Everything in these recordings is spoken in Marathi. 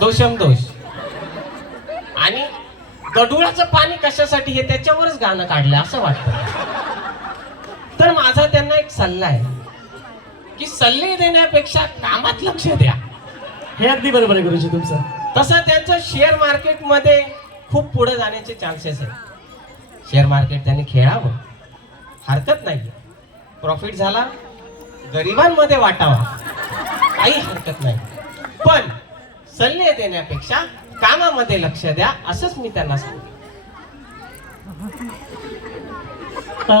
दोषम दोष. आणि गढुळाचं पाणी कशासाठी हे त्याच्यावरच गाणं काढलं असं वाटतं. तर माझा त्यांना एक सल्ला आहे की सल्ले देण्यापेक्षा कामात लक्ष द्या. हे अगदी बरोबर आहे गुरुजी तुमचं. तसं त्यांचं शेअर मार्केटमध्ये खूप पुढे जाण्याचे चान्सेस आहेत. शेअर मार्केट त्यांनी खेळावं, हरकत नाही. प्रॉफिट झाला गरिबांमध्ये वाटावा, काही हरकत नाही. पण सल्ले देण्यापेक्षा कामामध्ये लक्ष द्या असंच मी त्यांना सांगतो.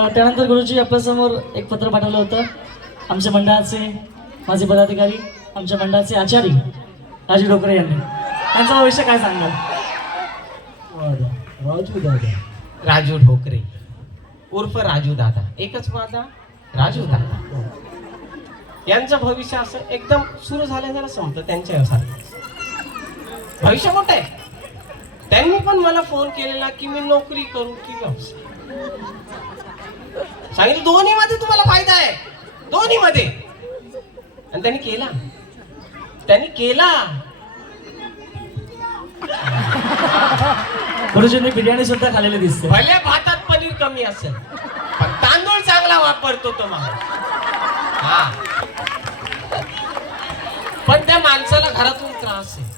त्यानंतर गुरुजी आपल्यासमोर एक पत्र पाठवलं होतं. आमच्या मंडळाचे माझे पदाधिकारी, आमच्या मंडळाचे आचार्य राजू ढोकरे यांनी. त्यांचा भविष्य काय सांगाल? राजू ढोकरे उर्फ राजू दादा, एकच माझा राजू दादा. यांचं भविष्य असं एकदम सुरू झालं संपतं त्यांच्या व्यवसायात. भविष्य मोठं आहे. त्यांनी पण मला फोन केलेला की मी नोकरी करू की व्यवसाय. सांगितलं दोन्ही मध्ये तुम्हाला फायदा आहे, दोन्ही मध्ये. आणि त्यांनी केला. गुरुजींनी बिर्याणी सुद्धा खाल्लेली दिसते. भले भातात पनीर कमी असेल पण तांदूळ चांगला वापरतो तो माणूस. हा, पण त्या माणसाला घरातून त्रास आहे.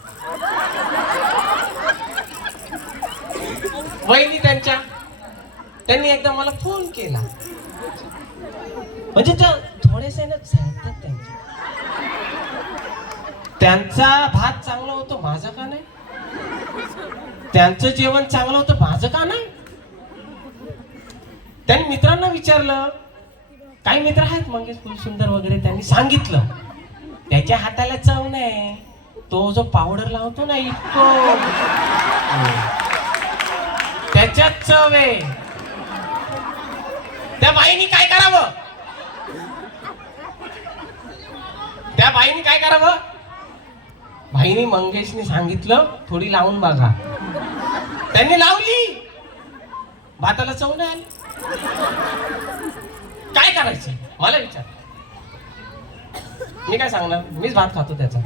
वहिनी त्यांनी एकदा मला फोन केला. म्हणजे त्या थोडेसे ना सांगतात त्यांचा भात चांगला होतो, माझा का नाही? त्यांचं जेवण चांगलं होतं, माझं का नाही? त्यांनी मित्रांना विचारलं, काही मित्र आहेत मंगेश सुंदर वगैरे, त्यांनी सांगितलं त्याच्या हाताला चव नाही, तो जो पावडर लावतो ना इतको त्याच्यात चव आहे. त्या बाईनी काय करावं? भाईनी मंगेशनी सांगितलं थोडी लावून बघा. त्यांनी लावली, भाताला चव नाही आली. काय करायचं मला विचार. मी काय सांगणार, मीच भात खातो त्याचा.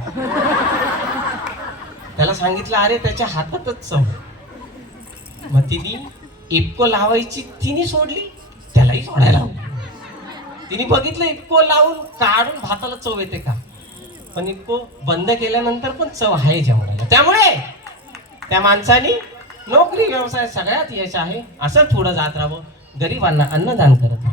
त्याला सांगितलं अरे त्याच्या हातातच चव. मग तिने इतको लावायची, तिने सोडली, त्यालाही सोडायला हवं. तिने बघितलं इतको लावून काढून भाताला चव येते का, पण इतको बंद केल्यानंतर पण चव आहे जेवणाला. त्यामुळे त्या माणसाने नोकरी व्यवसाय सगळ्यात यश आहे, असं पुढं जात राहावं, गरिबांना अन्नदान करत.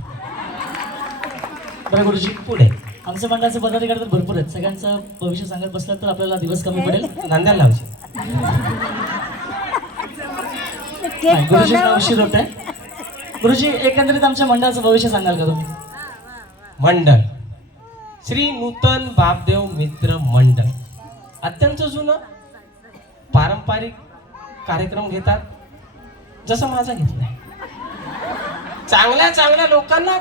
बरं गुरुजी, पुढे आमच्या मंडळाचे पदाधिकारी तर भरपूर आहेत. सगळ्यांचं भविष्य सांगत बसलं तर आपल्याला दिवस कमी पडेल. नांद्याला लावशी. गुरुजींना उशीर होत आहे. गुरुजी, एकंदरीत आमच्या मंडळाचं भविष्य सांगाल का तुम्ही? मंडळ श्री नूतन बापदेव मित्र मंडळ अत्यंत जुनं पारंपरिक कार्यक्रम घेतात, जसं माझा घेतलाय. चांगल्या लोकांना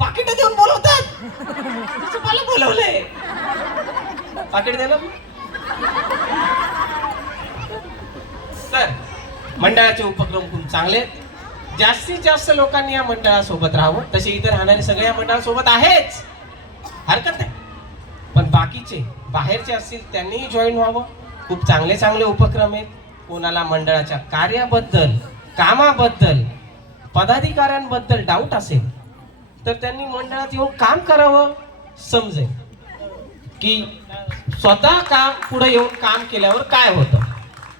पाकिट देऊन बोलवतात. तसं मला बोलवलंय, पाकिट द्या ना. तर मंडळाचे उपक्रम खूप चांगले. जास्तीत जास्त लोकांनी या मंडळासोबत राहावं. तसे इतर राहणारे सगळे या मंडळासोबत आहेच, हरकत नाही. पण बाकीचे बाहेरचे असतील त्यांनीही जॉईन व्हावं. खूप चांगले उपक्रम आहेत. कोणाला मंडळाच्या कार्याबद्दल, कामाबद्दल, पदाधिकाऱ्यांबद्दल डाऊट असेल तर त्यांनी मंडळात येऊन काम करावं. समजेल की स्वतः काम पुढे येऊन काम केल्यावर काय होतं.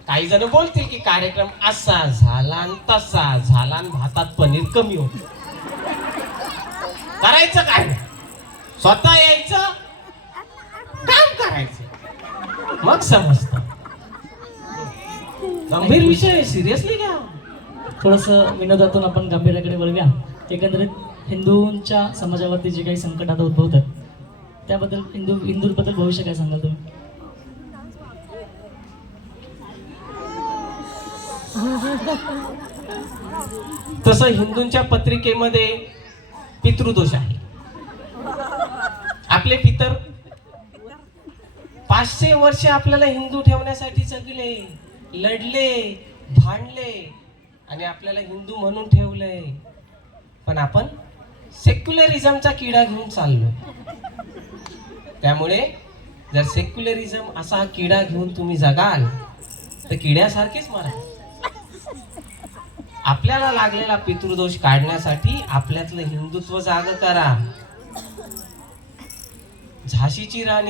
काही जण बोलतील की कार्यक्रम असा झाला आणि तसा झाला आणि भातात पनीर कमी होत. करायचं काय, स्वतः यायचं, काम करायचं, मग समजतं. गंभीर विषय, सिरियसली घ्या. थोडंसं विनोदातून आपण गांभीर्याकडे वळूया. एकंदरीत हिंदूंच्या समाजावरती जे काही संकट आता उद्भवतात त्याबद्दल हिंदूंबद्दल भविष्य काय सांगाल तुम्ही? तसं हिंदूंच्या पत्रिकेमध्ये पितृदोष आहे. आपले पितर 500 वर्ष आपल्याला हिंदू ठेवण्यासाठी जगले, लढले, भांडले आणि आपल्याला हिंदू म्हणून ठेवलंय. पण आपण सेक्युलरिझमचा किडा घेऊन चाललो. त्यामुळे जर सेक्युलरिझम असा किडा घेऊन तुम्ही जगाल तर किड्यासारखेच मरा. आपल्याला लागलेला पितृदोष काढण्यासाठी आपल्यातलं हिंदुत्व जाग करा. झाशीची राणी